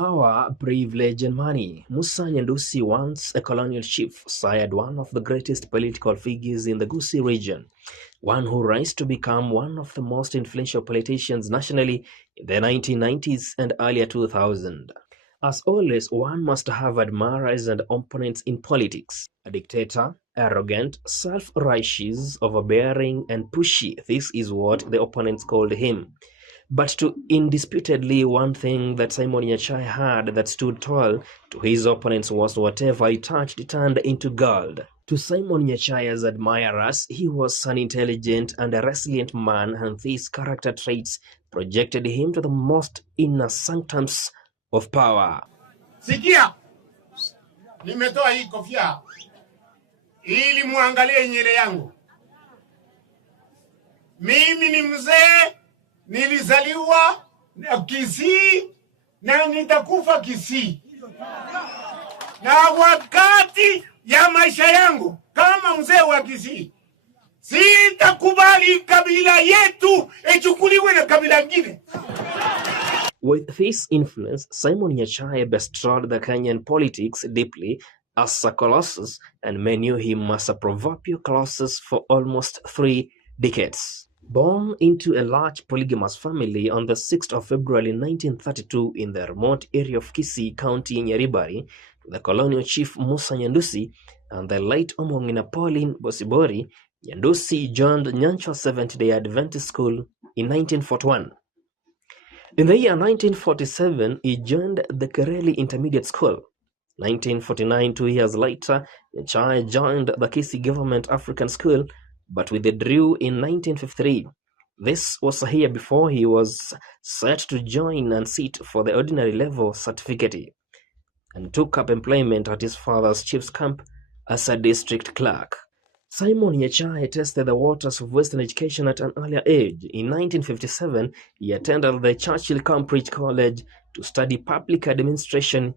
Power, privilege, and money. Musa Nyandusi, once a colonial chief, sired one of the greatest political figures in the Gusii region, one who rose to become one of the most influential politicians nationally in the 1990s and earlier 2000s. As always, one must have admirers and opponents in politics. A dictator, arrogant, self-righteous, overbearing, and pushy, this is what the opponents called him. But to indisputably one thing that Simon Nyachae had that stood tall to his opponents was whatever he touched turned into gold. To Simon Nyachae's admirers, he was an intelligent and a resilient man, and these character traits projected him to the most inner sanctums of power. Sikia, nimetoa hii kofia ili muangalie nywele yangu. Mimi ni mzee, nilizaliwa Kisii na nitakufa Kisii. Na wakati ya maisha yangu kama mzee wa Kisii, sitakubali kabila yetu ichukuliwe na kabila nyingine. With this influence, Simon Nyachae bestrode the Kenyan politics deeply as a colossus, and many knew him as a proverbial colossus for almost 3 decades. Born into a large polygamous family on the 6th of February 1932 in the remote area of Kisii County, Nyaribari, the colonial chief Musa Nyandusi and the late Omongina Pauline Bosibori, Nyandusi joined Nyanchwa Seventh-day Adventist School in 1941. In the year 1947, he joined the Kereli Intermediate School. 1949, 2 years later, Nyachae joined the Kisii Government African School, but withdrew in 1953. This was a year before he was set to join and sit for the ordinary level certificate, and took up employment at his father's chief's camp as a district clerk. Simon Nyachae tested the waters of Western education at an earlier age. In 1957, he attended the Churchill Cambridge College to study public administration.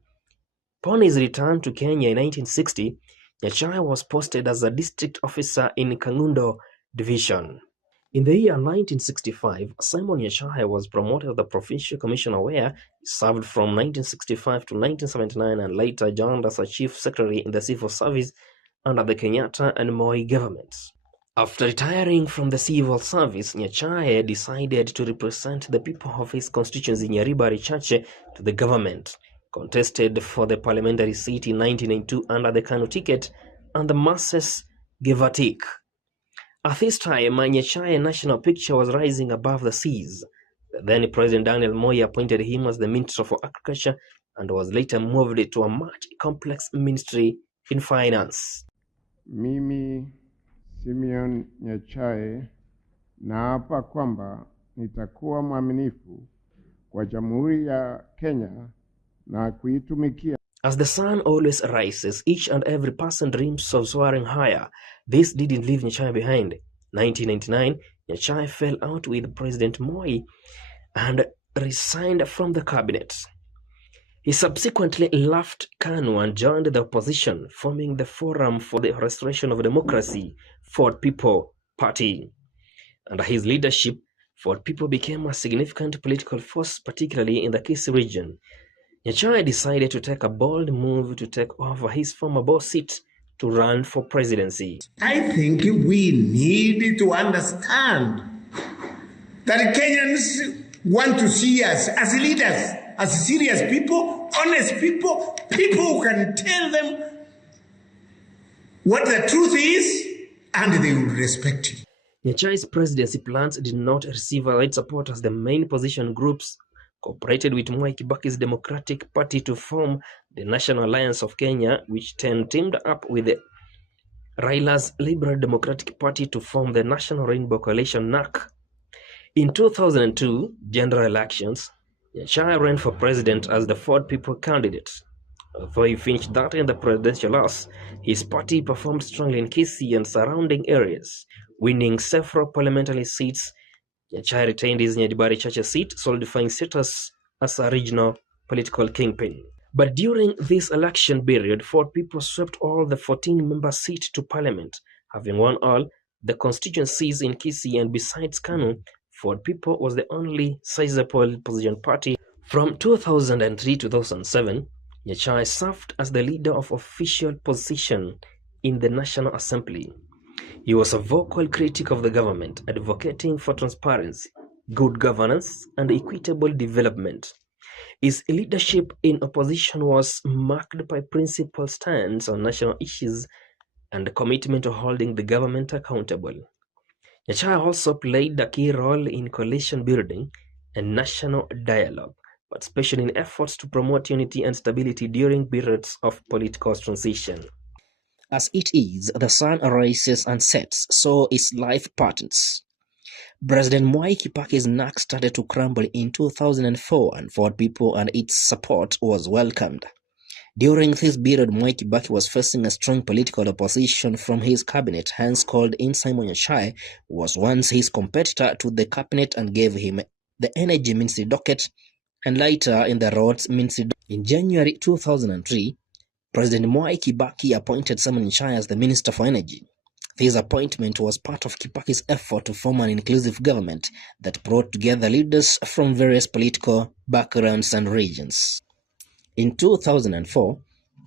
Upon his return to Kenya in 1960, Nyachae was posted as a district officer in Kangundo Division. In the year 1965, Simon Nyachae was promoted to the provincial commissioner, where he served from 1965 to 1979 and later joined as a chief secretary in the civil service under the Kenyatta and Moi governments. After retiring from the civil service, Nyachae decided to represent the people of his constituency Nyaribari Chache to the government, contested for the parliamentary seat in 1992 under the KANU ticket, and the masses gave a tick. At this time, Nyachae's national picture was rising above the seas. Then President Daniel Moi appointed him as the Minister for Agriculture and was later moved to a much complex ministry in finance. Mimi Simeon Nyachae naapa kwamba nitakuwa mwaminifu kwa Jamhuri ya Kenya na kuitumikia. As the sun always rises, each and every person dreams of soaring higher. This didn't leave Nyachae behind. 1999, Nyachae fell out with President Moi and resigned from the cabinet. He subsequently left KANU and joined the opposition, forming the Forum for the Restoration of Democracy, Ford People Party. Under his leadership, Ford People became a significant political force, particularly in the Kisii region. Nyachae decided to take a bold move to take over his former boss seat to run for presidency. I think we need to understand that Kenyans want to see us as leaders, as serious people, honest people, people who can tell them what the truth is, and they will respect it. Nyachae's presidency plans did not receive wide support, as the main opposition groups cooperated with Mwai Kibaki's Democratic Party to form the National Alliance of Kenya, which then teamed up with Raila's Liberal Democratic Party to form the National Rainbow Coalition, NAC. In 2002 general elections, Nyachae ran for president as the Ford People candidate. Although he finished that in the presidential loss, his party performed strongly in Kisii and surrounding areas, winning several parliamentary seats. Nyachae retained his Nyaribari Chache seat, solidifying status as a regional political kingpin. But during this election period, Ford People swept all the 14-member seats to parliament, having won all the constituencies in Kisii, and besides KANU, Ford People was the only sizable opposition party From 2003 to 2007, Nyachae served as the leader of official position in the National Assembly. He was a vocal critic of the government, advocating for transparency, good governance, and equitable development. His leadership in opposition was marked by principled stance on national issues and a commitment to holding the government accountable. Nyachae also played a key role in coalition building and national dialogue, especially in efforts to promote unity and stability during periods of political transition. As it is, the sun rises and sets, so its life patterns. President Mwai Kibaki's neck started to crumble in 2004 and for people, and its support was welcomed. During this period, Mwai Kibaki was facing a strong political opposition from his cabinet, hence called in Simon Nyachae, who was once his competitor to the cabinet and gave him the Energy Ministry docket and later in the Roads Ministry. In January 2003, President Mwai Kibaki appointed Simon Nyachae as the Minister for Energy. This appointment was part of Kibaki's effort to form an inclusive government that brought together leaders from various political backgrounds and regions. In 2004,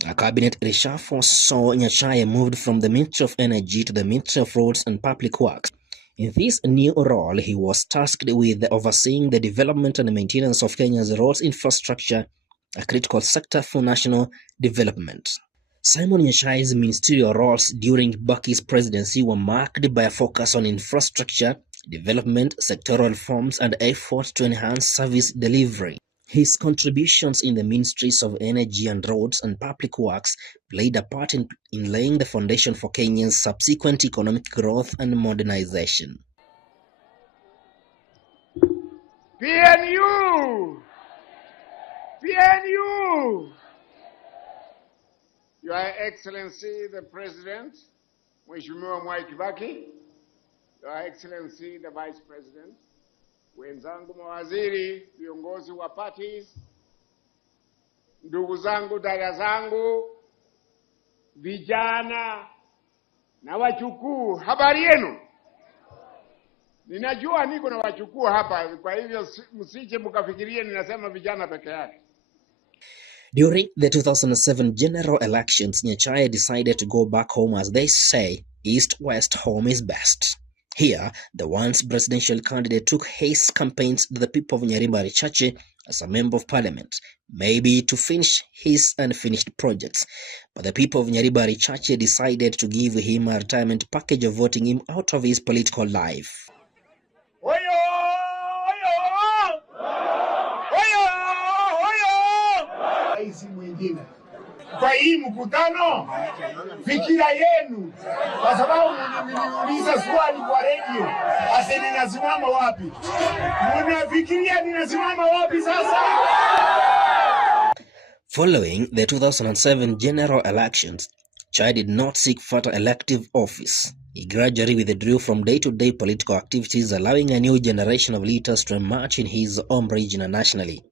a cabinet reshuffle saw Nyachae moved from the Ministry of Energy to the Ministry of Roads and Public Works. In this new role, he was tasked with overseeing the development and maintenance of Kenya's roads infrastructure, a critical sector for national development. Simon Nyachae's ministerial roles during Kibaki's presidency were marked by a focus on infrastructure, development, sectoral reforms, and efforts to enhance service delivery. His contributions in the ministries of Energy and Roads and Public Works played a part in laying the foundation for Kenya's subsequent economic growth and modernization. PNU! PNU! Your Excellency the President, Mheshimiwa Mwai Kibaki, Your Excellency the Vice President, wenzangu mawaziri, viongozi wa parties, ndugu zangu, dada zangu, vijana na wachukuu, habari yenu? Ninajua niko na wachukuu hapa, kwa hivyo msije mkafikirie ninasema vijana peke yake. During the 2007 general elections, Nyachae decided to go back home, as they say, East-West home is best. Here, the once presidential candidate took his campaigns to the people of Nyaribari Chache as a member of parliament, maybe to finish his unfinished projects. But the people of Nyaribari Chache decided to give him a retirement package of voting him out of his political life. Kwa hii mkutano, fikira yenu, kwa sababu mliniuliza swali kwa radio, ase ninasimama wapi? Mnafikiria ninasimama wapi sasa? Following the 2007 general elections, Chai did not seek further elective office. He gradually withdrew from day-to-day political activities, allowing a new generation of leaders to emerge in his home region and nationally.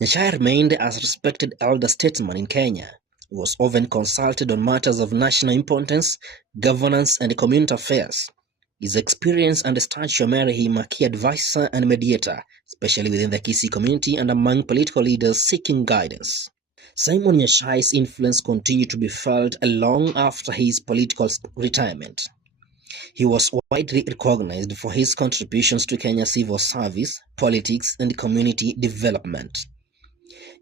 Nyachae remained as a respected elder statesman in Kenya. He was often consulted on matters of national importance, governance, and community affairs. His experience and stature made him a key advisor and mediator, especially within the Kisii community and among political leaders seeking guidance. Simon Nyachae's influence continued to be felt long after his political retirement. He was widely recognized for his contributions to Kenya's civil service, politics, and community development.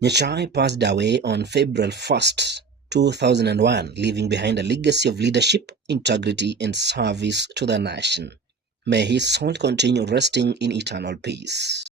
Nyachae passed away on February 1st, 2001, leaving behind a legacy of leadership, integrity, and service to the nation. May his soul continue resting in eternal peace.